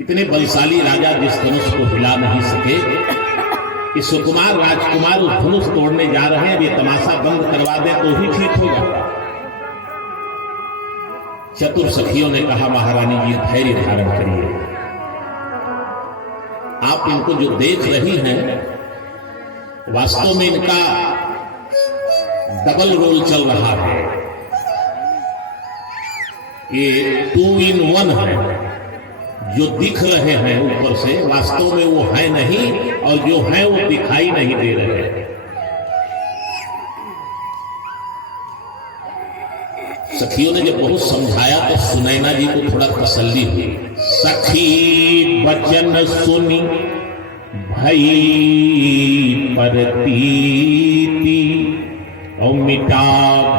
इतने बलशाली राजा जिस धनुष को हिला नहीं सके, कि सुकुमार राजकुमार उस धनुष तोड़ने जा रहे हैं, ये तमाशा बंद करवा दे तो ही ठीक होगा। चतुर सखियों ने कहा, महारानी जी धैर्य धारण करिए, आप इनको जो देख रही हैं वास्तव में इनका डबल रोल चल रहा है, ये 2 in 1 है। जो दिख रहे हैं ऊपर से वास्तव में वो है नहीं, और जो है वो दिखाई नहीं दे रहे हैं। सखियों ने जब बहुत समझाया तो सुनैना जी को थोड़ा तसल्ली हुई। सखी बचन सुनी भई परतीति, और मिटा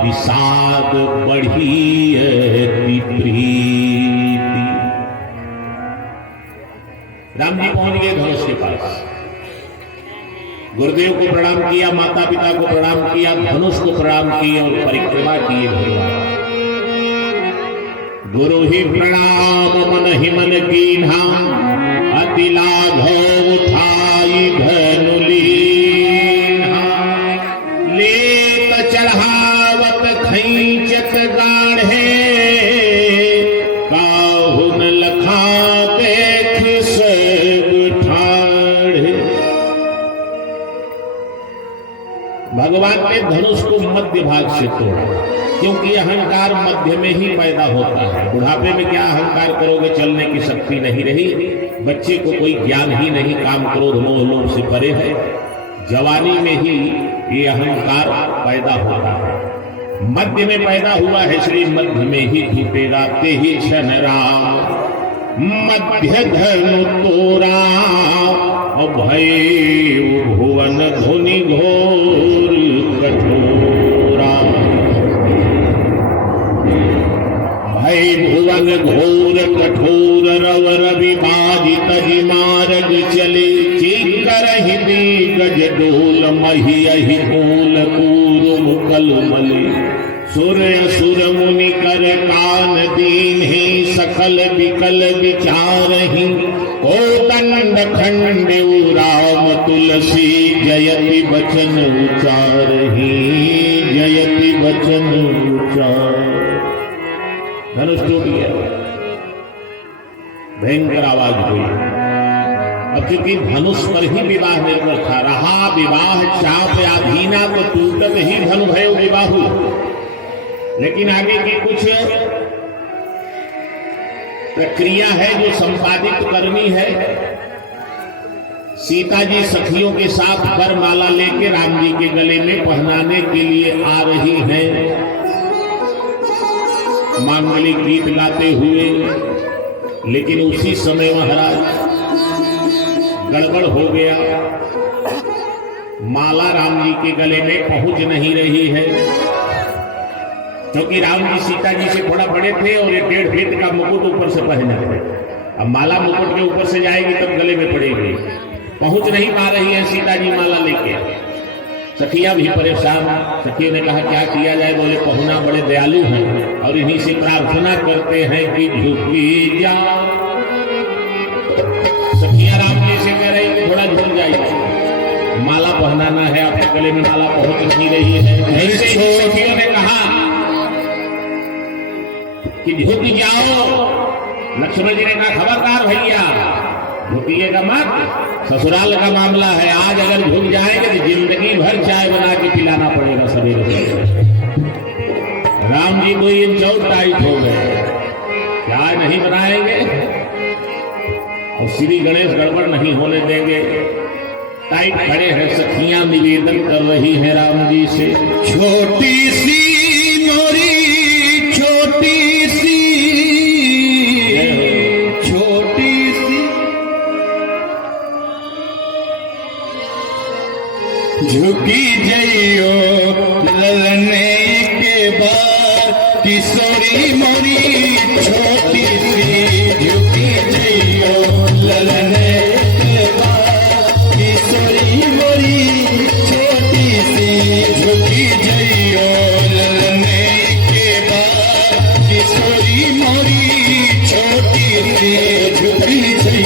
विषाद बढ़ी प्रीति। राम जी पहुंच गए धनुष के पास, गुरुदेव को प्रणाम किया, माता पिता को प्रणाम किया, धनुष को प्रणाम किया और परिक्रमा किए भगवान। गुरु ही प्रणाम मन ही मन कीन्हा, अति लाघव उठाई धनु लीन्हा। लेत चढ़ावत खैंचत गाढ़े, काहुन लखा देख सब ठाढ़े। भगवान ने धनुष को मध्य भाग से तोड़ा, क्योंकि अहंकार मध्य में ही पैदा होता है। बुढ़ापे में क्या अहंकार करोगे, चलने की शक्ति नहीं रही, बच्चे को कोई ज्ञान ही नहीं, काम क्रोध मोह लोभ से परे है। जवानी में ही ये अहंकार पैदा होता है, मध्य में पैदा हुआ है, श्री मध्य में ही टूटेगा। ते ही क्षण राम मध्य धनु तोरा, और भय भुवन धुनि घोर कठोरा। भय भुवन घोर कठोर, रव रवि बाजी तजि मार्ग चले। करहि गज डोल मही अहि मूल कूर मुकल मले। सुर असुर मुनि कर कान दीन ही, सकल विकल विचार ही। ओ दंड खंड राम तुलसी, जयति वचन उचार ही, जयति वचन उचार। धनुष टूट गया, भयंकर आवाज हुई। अब क्योंकि धनुष पर ही विवाह निर्भर था, रहा विवाह चाप आधीना, तो टूटत ही धनु भयो विवाहु। लेकिन आगे की कुछ प्रक्रिया है जो संपादित करनी है। सीता जी सखियों के साथ वरमाला लेके राम जी के गले में पहनाने के लिए आ रही हैं, मांगलिक गीत गाते हुए। लेकिन उसी समय महाराज गड़बड़ हो गया, माला राम जी के गले में पहुंच नहीं रही है, क्योंकि राम जी सीता जी से थोड़ा बड़े थे और ये 1.5 फीट का मुकुट ऊपर से पहने थे। अब माला मुकुट के ऊपर से जाएगी तब गले में पड़ेगी, पहुंच नहीं पा रही है सीता जी माला लेके। सखिया भी परेशान। सखियों ने कहा क्या किया जाए, बोले पहुना बड़े दयालु हैं और इन्हीं से प्रार्थना करते हैं कि झुकी जा। सखिया राम जी से कह रही है थोड़ा झुक जाइए, माला पहनाना है, आपके गले में माला पहुंच नहीं रही है। ऐसे ही सखियों ने कहा कि झुक जाओ। लक्ष्मण जी ने कहा खबरदार भैया, झुकिएगा मत, ससुराल का मामला है, आज अगर झुक जाएंगे तो जिंदगी भर चाय बना के पिलाना पड़ेगा सवेरे। राम जी को ये चौक टाइट हो गए, चाय नहीं बनाएंगे और श्री गणेश गड़बड़ नहीं होने देंगे। टाइट खड़े हैं, सखियां निवेदन कर रही हैं राम जी से, छोटी सी मोरी छोटी सी झुकी जइयो ललने के बाद, किशोरी मोरी छोटी सी झुकी जइयो ललने के बाद, किशोरी मोरी छोटी सी झुकी जइयो ललने के बाद, किशोरी मोरी छोटी सी झुकी जइयो।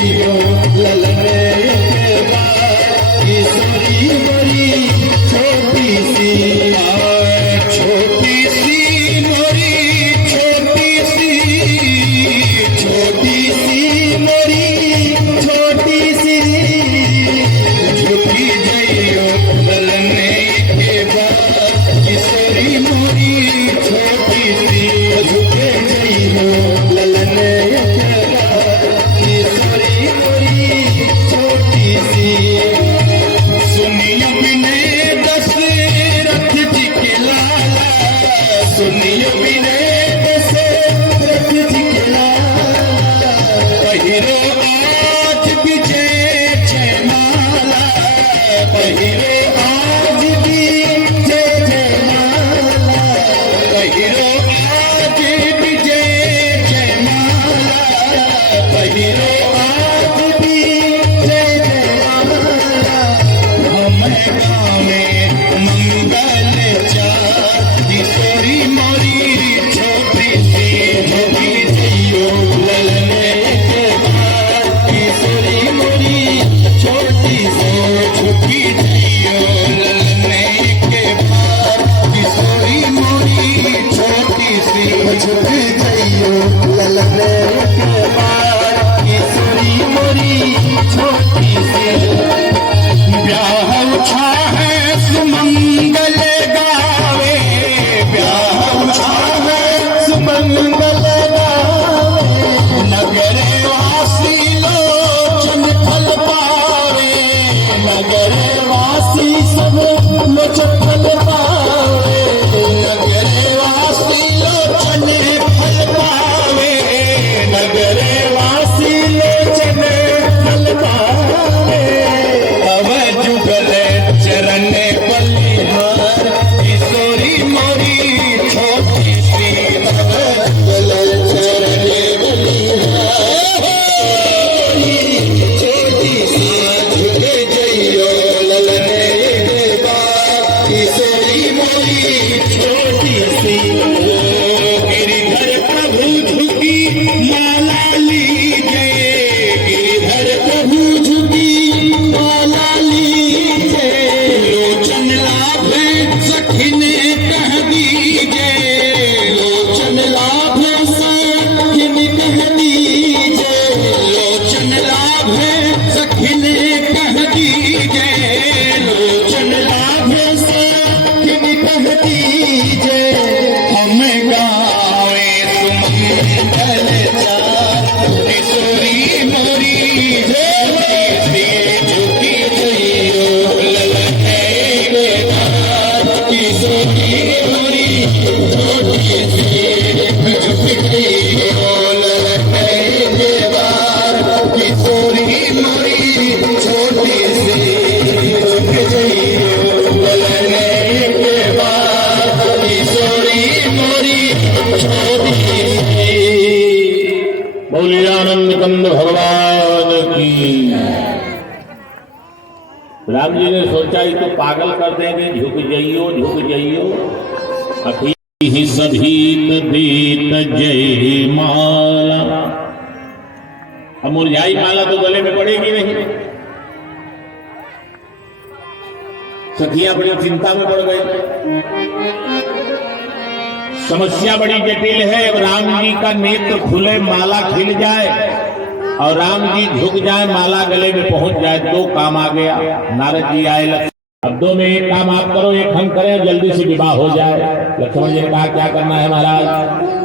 लीजे गिरधर प्रभु झुकी माला लीजे लोचन लाभ सखी ने कह दीजे लोचन लाभ सखी ने कह दीजे लोचन लाभ सखी ने कह दीजे लोचन लाभ सखी ने कह दीजे हम गावे सुमंगल किशोरी मोरी झुकी जइयो ललके किशोरी मोरी छोटी सी झुकी जइयो ललके किशोरी मोरी छोटी सी झुकी जइयो ललके किशोरी मोरी छोटी सी। बोलिए आनंद कंद भगवान की। राम जी ने सोचा ही तो पागल कर देंगे, झुक जाइयो अभी ही सभी दीत जय माला। अब मुरझाई माला तो गले में पड़ेगी नहीं। सखियां बड़ी चिंता में पड़ गई, समस्या बड़ी जटिल है। अब राम जी का नेत्र खुले, माला खिल जाए और राम जी झुक जाए, माला गले में पहुंच जाए, दो काम आ गया। नारद जी आए, अब दो में एक काम आप करो, एक हम करें, जल्दी से विवाह हो जाए। लक्ष्मण जी ने कहा क्या करना है महाराज?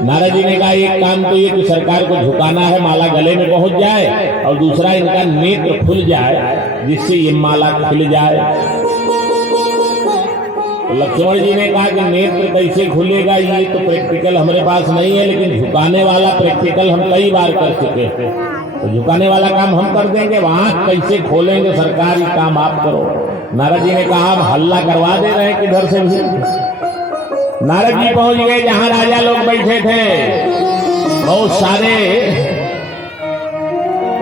नारद जी ने कहा एक काम तो ये कि सरकार को झुकाना है, माला गले में पहुंच जाए, और दूसरा इनका नेत्र खुल जाए जिससे ये माला खिल जाए। लक्ष्मण जी ने कहा कि नेत्र कैसे खुलेगा, ये तो प्रैक्टिकल हमारे पास नहीं है, लेकिन झुकाने वाला प्रैक्टिकल हम कई बार कर चुके थे, तो झुकाने वाला काम हम कर देंगे। वहां कैसे खोलेंगे सरकार, ये काम आप करो। नारद जी ने कहा हम हल्ला करवा दे रहे हैं किधर से भी। नारद जी पहुंच गए जहां राजा लोग बैठे थे, बहुत सारे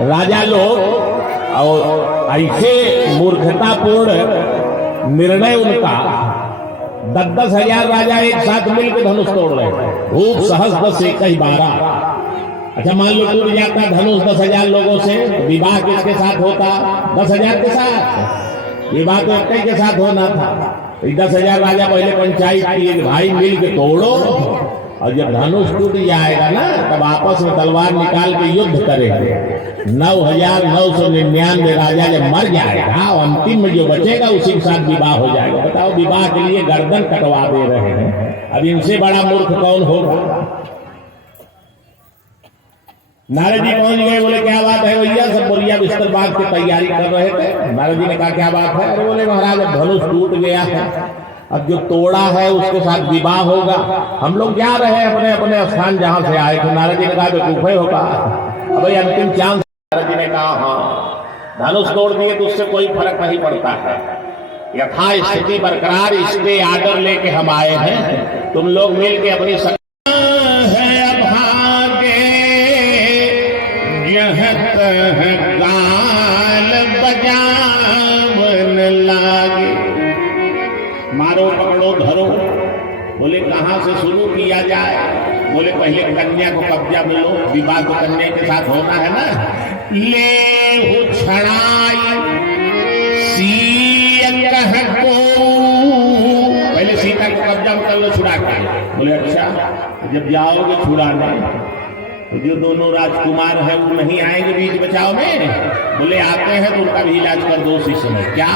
राजा लोग, और ऐसे मूर्खतापूर्ण निर्णय उनका, 10-10 हजार राजा एक साथ मिलकर धनुष तोड़ रहे थे। खूब सहस 10 एक 12। अच्छा मान लो टूट जाता धनुष 10,000 लोगों से, विवाह किसके साथ होता? 10,000 के साथ। विवाह तो एक के साथ होना था। 10,000 राजा पहले पंचायत किए, भाई मिल के तोड़ो, और जब धनुष टूट जाएगा ना तब आपस में तलवार निकाल के युद्ध करेंगे। 9,999 राजा जब मर जाएगा, अंतिम में जो बचेगा उसी के साथ विवाह हो जाएगा। बताओ, विवाह के लिए गर्दन कटवा दे रहे हैं। अब इनसे बड़ा मूर्ख कौन होगा? नारद जी पहुंच गए, बोले क्या बात है भैया? सब बोरिया बिस्तर बांध के तैयारी कर रहे थे। नारद जी ने कहा क्या बात है? अरे बोले महाराज अब धनुष टूट गया है, अब जो तोड़ा है उसके साथ विवाह होगा, हम लोग जा रहे हैं अपने अपने स्थान जहां से आए थे। नारद जी ने कहा बेवकूफे होगा, अब भाई अंतिम चांस। नारद जी ने कहा हाँ, धनुष तोड़ दिए तो उससे कोई फर्क नहीं पड़ता है, यथा स्थिति बरकरार, इसलिए आर्डर लेके हम आए हैं। तुम लोग मिल के अपनी गाल बजावन लागे, मारो पकड़ो धरो। बोले कहां से शुरू किया जाए? बोले पहले कन्या को कब्जा में लो, विवाह तो कन्या के साथ होना है ना। ले छड़ाई सीता को, पहले सीता को कब्जा में कर लो छुड़ा के। बोले अच्छा, जब जाओगे छुड़ाने तो जो दोनों राजकुमार हैं वो नहीं आएंगे बीच बचाव में? बोले आते हैं तो उनका भी इलाज कर दो उसी समय। क्या?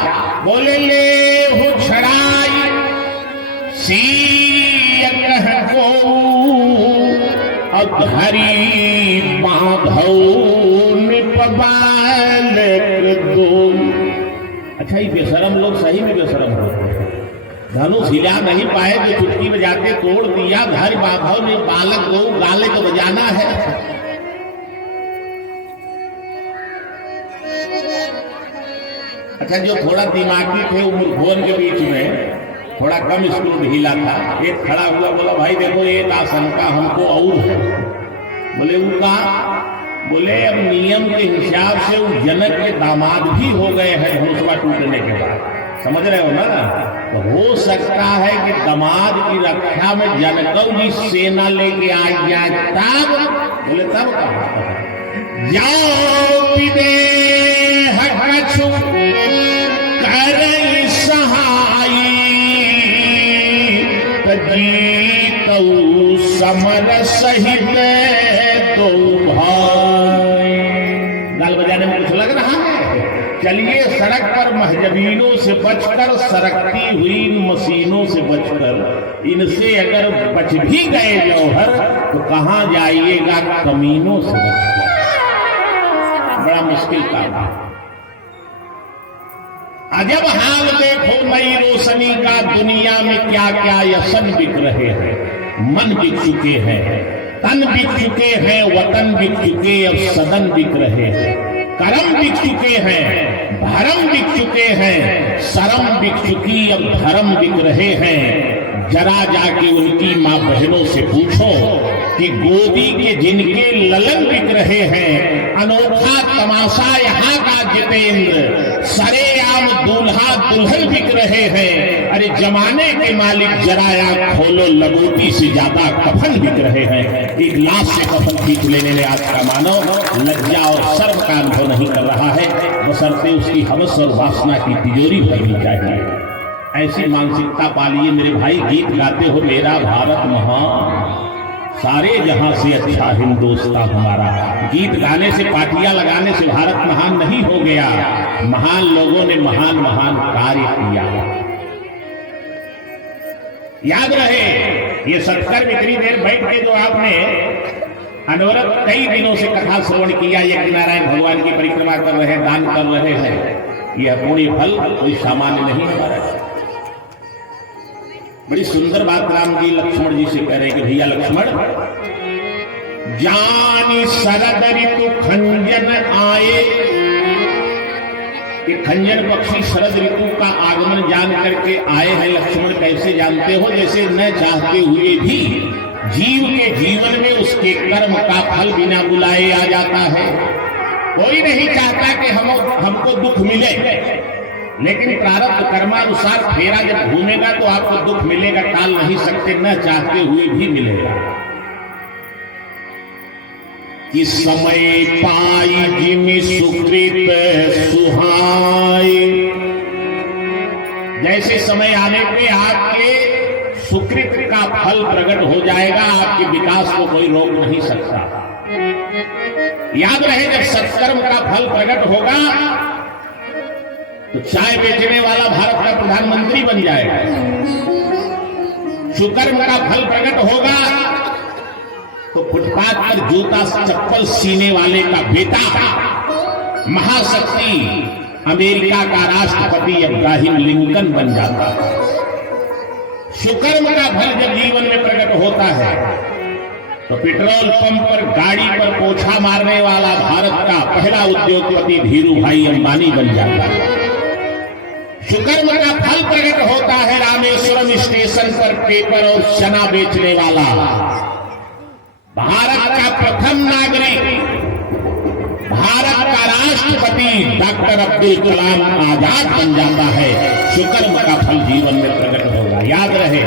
बोले ले हो छड़ाई सीता को, अब हरी बांधो निपबालक दो। अच्छा ये बेशरम लोग सही में बेशरम होते हैं। धनुष हिला नहीं पाए तो चुटकी बजाते तोड़ दिया। घर बांधो ने बालक को, गाले तो बजाना है। अच्छा जो थोड़ा दिमागी थे वो मूर्खों के बीच में थोड़ा कम स्पीड हिला था। एक खड़ा हुआ, बोला भाई देखो एक आशंका हमको और है। बोले वो कहा? बोले अब नियम के हिसाब से वो जनक के दामाद भी हो गए हैं धनुषवा टूटने के बाद, समझ रहे हो ना? तो हो सकता है कि दामाद की रक्षा में जनकौ जी सेना लेके आ जाए तब। बोले तब कहा? जाओ विदेह कछु करई सहाई, जीतऊ समर सहित दो भाई। गाल बजाने में कुछ लग रहा है? चलिए सड़क पर महजबीनों से बचकर, सरकती हुई इन मशीनों से बचकर, इनसे अगर बच भी गए जौहर तो कहां जाइएगा कमीनों से बचकर। बड़ा मुश्किल काम है। अजब हाल देखो नई रोशनी का, दुनिया में क्या क्या यसन बिक रहे हैं। मन बिक चुके हैं, तन बिक चुके हैं, वतन बिक चुके, अब सदन बिक रहे हैं। करम बिक चुके हैं, भरम बिक चुके हैं, शरम बिक चुकी, अब धर्म बिक रहे हैं। जरा जाके उनकी माँ बहनों से पूछो कि गोदी के जिनके ललन बिक रहे हैं, अनोखा तमाशा यहाँ का जितेंद्र, सरेआम दूल्हा दुल्हन बिक रहे हैं। अरे जमाने के मालिक जरा आंख खोलो, लगोटी से ज्यादा कफन बिक रहे हैं। एक लाश से कफन खींच लेने में आज का मानव लज्जा और शर्म का अनुभव नहीं कर रहा है, बशर्ते उसकी हवस और वासना की तिजोरी भरनी चाहिए। ऐसी मानसिकता पालिए मेरे भाई। गीत गाते हो मेरा भारत महान, सारे जहां से अच्छा हिंदुस्तान हमारा। गीत गाने से, पार्टियां लगाने से भारत महान नहीं हो गया। महान लोगों ने महान महान कार्य किया। याद रहे ये सत्कर्म इतनी देर बैठ के जो आपने अनवरत कई दिनों से कथा श्रवण किया, यज्ञ नारायण भगवान की परिक्रमा कर रहे हैं, दान कर रहे हैं, यह पुण्य फल कोई सामान्य नहीं हमारा। बड़ी सुंदर बात राम जी लक्ष्मण जी से कह रहे हैं कि भैया लक्ष्मण, जानी शरद ऋतु खंजन आए। कि खंजन पक्षी शरद ऋतु का आगमन जान करके आए हैं। लक्ष्मण कैसे जानते हो? जैसे न चाहते हुए भी जीव के जीवन में उसके कर्म का फल बिना बुलाए आ जाता है। कोई नहीं चाहता कि हमको दुख मिले, लेकिन प्रारब्ध कर्मानुसार फेरा जब घूमेगा तो आपको दुख मिलेगा, टाल नहीं सकते, न चाहते हुए भी मिलेगा। कि समय पाई जिमि सुकृत सुहाई, जैसे समय आने पे आपके सुकृत का फल प्रकट हो जाएगा, आपके विकास को कोई रोक नहीं सकता। याद रहे जब सत्कर्म का फल प्रकट होगा तो चाय बेचने वाला भारत का प्रधानमंत्री बन जाएगा। सुकर्म का फल प्रकट होगा तो फुटपाथ पर जूता चप्पल सीने वाले का बेटा महाशक्ति अमेरिका का राष्ट्रपति इब्राहिम लिंकन बन जाता है। सुकर्म का फल जब जीवन में प्रकट होता है तो पेट्रोल पंप पर गाड़ी पर पोछा मारने वाला भारत का पहला उद्योगपति धीरू भाई अंबानी बन जाता है। सुकर्म का फल प्रकट होता है रामेश्वरम स्टेशन पर पेपर और चना बेचने वाला भारत का प्रथम नागरिक, भारत का राष्ट्रपति डॉक्टर अब्दुल कलाम आजाद बन जाता है। सुकर्म का फल जीवन में प्रकट होगा। याद रहे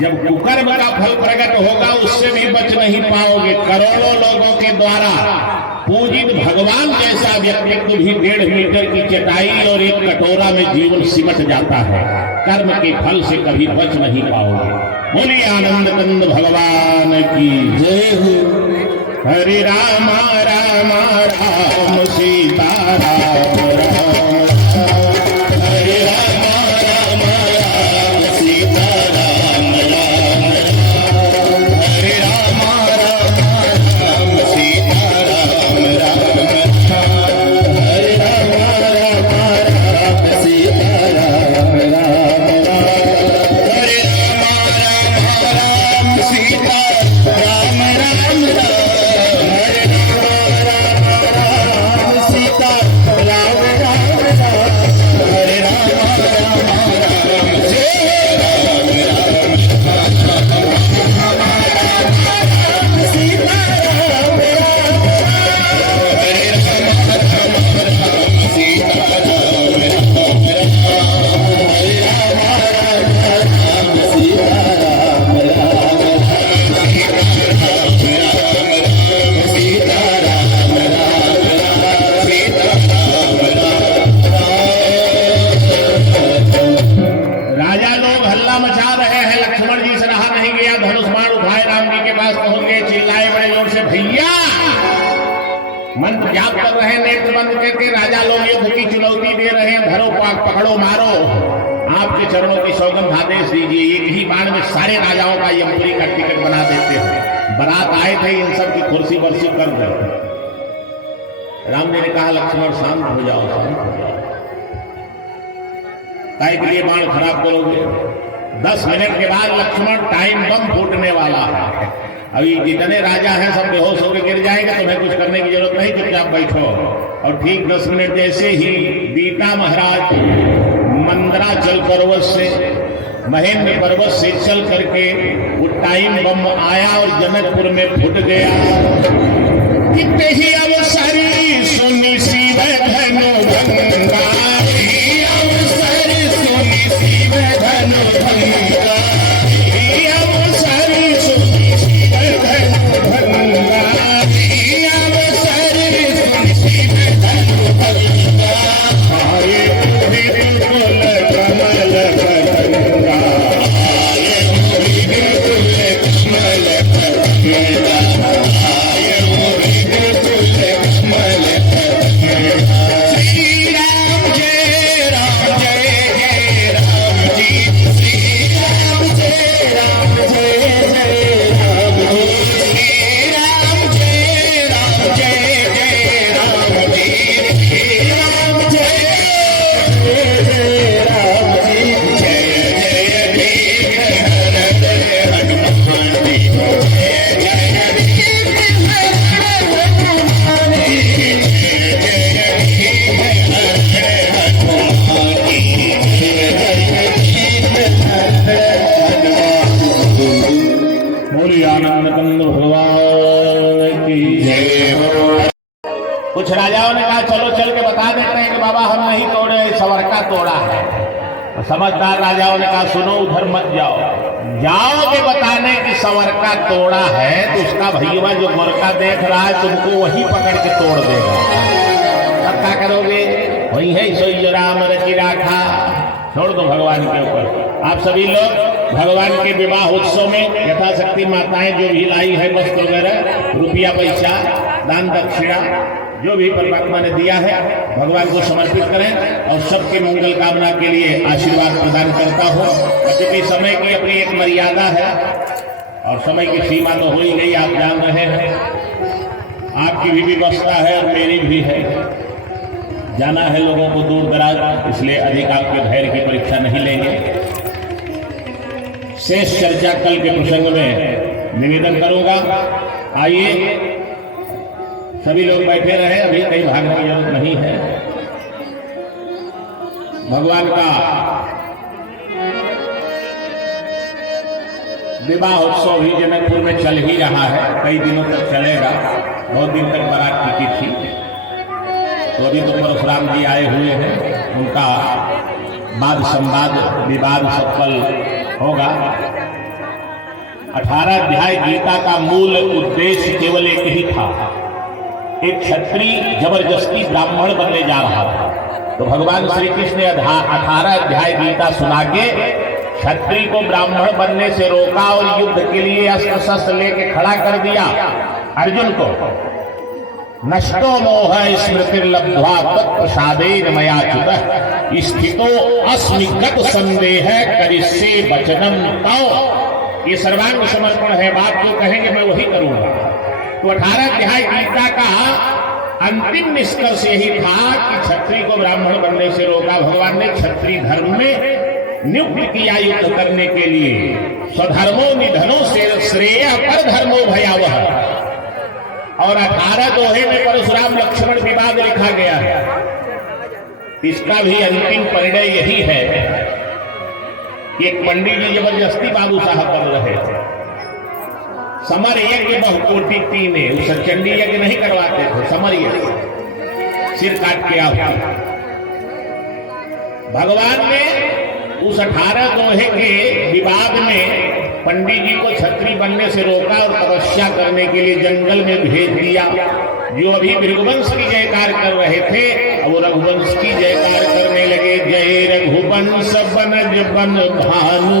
जब कुकर्म का फल प्रकट होगा उससे भी बच नहीं पाओगे। करोड़ों लोगों के द्वारा पूजित भगवान जैसा व्यक्तित्व भी 1.5 मीटर की चटाई और एक कटोरा में जीवन सिमट जाता है। कर्म के फल से कभी बच नहीं पाओगे। बोलिए आनंद कंद भगवान की जय हो। हरे राम राम राम सीता राम राम, हरे राम राम राम सीता राम राम, हरे राम राम राम सीता राम राम, हरे राम राम राम सीता राम राम, हरे राम राम राम सीता राम राम, हरे राम मंत्र जाप कर रहे हैं, नेत्र बंद करके राजा लोग युद्ध की चुनौती दे रहे हैं, धरो पाक पकड़ो मारो, आपके चरणों की सौगंध आदेश दीजिए, एक ही बाण में सारे राजाओं का यमपुरी का टिकट बना देते हैं। बारात आए थे, इन सब की कुर्सी वर्सी कर दे। राम जी ने कहा लक्ष्मण शांत हो जाओ, शांत हो जाओ, काहे के लिए बाण खराब करोगे? 10 मिनट के बाद लक्ष्मण टाइम बम फूटने वाला है, अभी जितने राजा हैं सब बेहोश होकर गिर जाएंगे, तुम्हें कुछ करने की जरूरत नहीं, चुपचाप बैठो। और ठीक 10 मिनट जैसे ही बीता महाराज मंदराचल पर्वत से, महेंद्र पर्वत से चल करके वो टाइम बम आया और जनकपुर में फूट गया। कितने ही अवसरी सुनी शिव धनु भंगा, अवसर सुनी शिव धनु भंगा, अवसर सुनी शिव धनु भंगा, अवसर सुनी शिव धनु भंगा, आए बिल्कुल कमल भंगा, आए बिल्कुल कमल भंगा, आए बिल्कुल कमल भंगा। श्री राम जय राम जय जय राम जी, श्री राम जय राम जय जय राम, श्री राम जय राम जय जय राम जी, श्री राम जय जय राम जी, जय जय भीम हर हनुमान जी, जय जय भीम हर हनुमान जी, जय जय भीम हर हनुमान जी, जय जय भीम हर हनुमान। बोलिए आनंद कंद भगवान की जय हो। कुछ राजाओं ने कहा चलो चल के बता देते हैं कि बाबा हम नहीं तोड़े, सवरका तोड़ा है। तो समझदार राजाओं ने कहा सुनो उधर मत जाओ, जाओगे बताने कि सवरका तोड़ा है तो उसका भैया जो गोरका देख रहा है तुमको वही पकड़ के तोड़ देगा। तब क्या करोगे? वही है सो राम रची राखा, छोड़ दो भगवान के ऊपर। आप सभी लोग भगवान के विवाह उत्सव में यथाशक्ति माताएं जो भी लाई है वस्त्र वगैरह, रुपया पैसा, दान दक्षिणा जो भी परमात्मा ने दिया है भगवान को समर्पित करें और सबके मंगल कामना के लिए आशीर्वाद प्रदान करता हूँ। क्योंकि समय की अपनी एक मर्यादा है और समय की सीमा तो हो ही नहीं, आप जान रहे हैं। आपकी भी व्यवस्था है और मेरी भी है, जाना है लोगों को दूर दराज, इसलिए अधिक आपके धैर्य की परीक्षा नहीं लेंगे। शेष चर्चा कल के प्रसंग में निवेदन करूंगा। आइए सभी लोग बैठे रहे, अभी कहीं भागने की जरूरत नहीं है। भगवान का विवाह उत्सव भी जनकपुर में चल ही रहा है, कई दिनों तक चलेगा, बहुत दिन तक बारात टिकी थी। तो अभी तो परशुराम जी आए हुए हैं, उनका वाद संवाद विवाद सफल होगा। 18 अध्याय गीता का मूल उद्देश्य केवल एक ही था, एक क्षत्रिय जबरदस्ती ब्राह्मण बनने जा रहा था। तो भगवान श्री कृष्ण ने 18 अध्याय गीता सुना के क्षत्रिय को ब्राह्मण बनने से रोका और युद्ध के लिए अस्त्र शस्त्र लेके खड़ा कर दिया। अर्जुन को नष्टो मोह स्मृतिर्लब्ध्वा तत्प्रसादेन मया च्युतः स्थितो अस्मि गत संदेह करिष्ये वचनं तव। ये सर्वांग समर्पण है, बात जो कहेंगे मैं वही करूंगा। तो 18 अध्याय गीता का अंतिम निष्कर्ष यही था कि क्षत्रिय को ब्राह्मण बनने से रोका। भगवान ने क्षत्रिय धर्म में नियुक्त किया युद्ध करने के लिए। स्वधर्मो निधनो से श्रेय पर धर्मो भयावह। और 18 दोहे में परशुराम लक्ष्मण विवाद लिखा गया है। इसका भी अंतिम परिणय यही है कि एक पंडित जी जबरदस्ती बाबू साहब कर रहे थे। समर यज्ञ बहुकोटि तीने, चंडी यज्ञ नहीं करवाते थे, समर यज्ञ सिर काट के आओ। भगवान ने उस 18 दोहे के विवाद में पंडित जी को क्षत्रिय बनने से रोका और तपस्या करने के लिए जंगल में भेज दिया। जो अभी भृगुवंश की जयकार कर रहे थे वो रघुवंश की जयकार करने लगे। जय रघुवंश बनज बन भानु,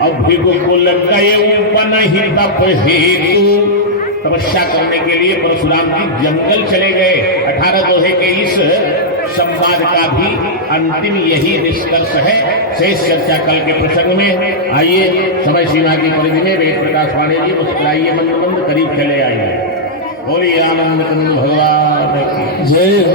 अब भृगुकुल गए उपन ही तप हेतु। तब तपस्या करने के लिए परशुराम जी जंगल चले गए। 18 दोहे के इस संवाद का भी अंतिम यही निष्कर्ष है। शेष चर्चा कल के प्रसंग में। आइए समय सीमा की परिधि में वेद प्रकाश वाणी जी मुस्कुराइए, मंद मंद करीब चले आइए। बोलिए आनंद कुंद भगवान की जय।